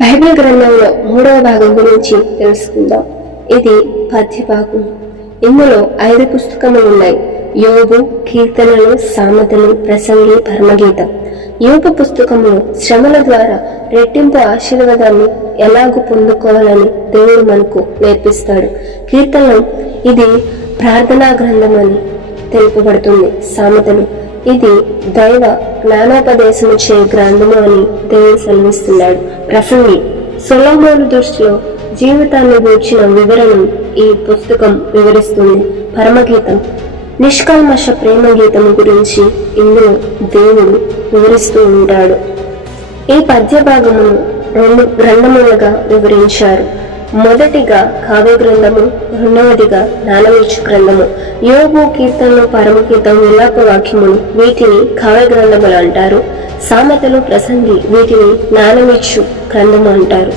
Bible గ్రంథంలో 3వ భాగం గురించి తెలుసుకుందాం. ఇది పద్య భాగం. ఇందులో 5 పుస్తకములు ఉన్నాయి: యోబు, కీర్తనలు, సామెతలు, ప్రసంగి, పరమగీతం. యోబు పుస్తకంలో శ్రమల ద్వారా రెట్టింపు ఆశీర్వాదాన్ని ఎలాగూ పొందుకోవాలని దేవుడు మనకు నేర్పిస్తాడు. కీర్తనలు ఇది ప్రార్థనా గ్రంథం అని తెలుపబడుతుంది. సామెతలు ఇది దైవ జ్ఞానోపదేశము చే గ్రంథము అని దేవుడు సెలవిస్తున్నాడు. ప్రసంగి సొలొమోను దృష్టిలో జీవితాన్ని గూర్చిన వివరణను ఈ పుస్తకం వివరిస్తుంది. పరమగీతం నిష్కల్మష ప్రేమ గీతం గురించి ఇందులో దేవుడు వివరిస్తూ ఉంటాడు. ఈ పద్య భాగమును 2 గ్రంథములుగా వివరించారు. మొదటిగా కావ్య గ్రంథము, రెండవదిగా జ్ఞానమిచ్చు గ్రంథము. యోబు, కీర్తనలు, పరమగీతం, విలాప వాక్యములు వీటిని కావ్య గ్రంథములు అంటారు. సామెతలు, ప్రసంగి వీటిని జ్ఞానమిచ్చు గ్రంథము అంటారు.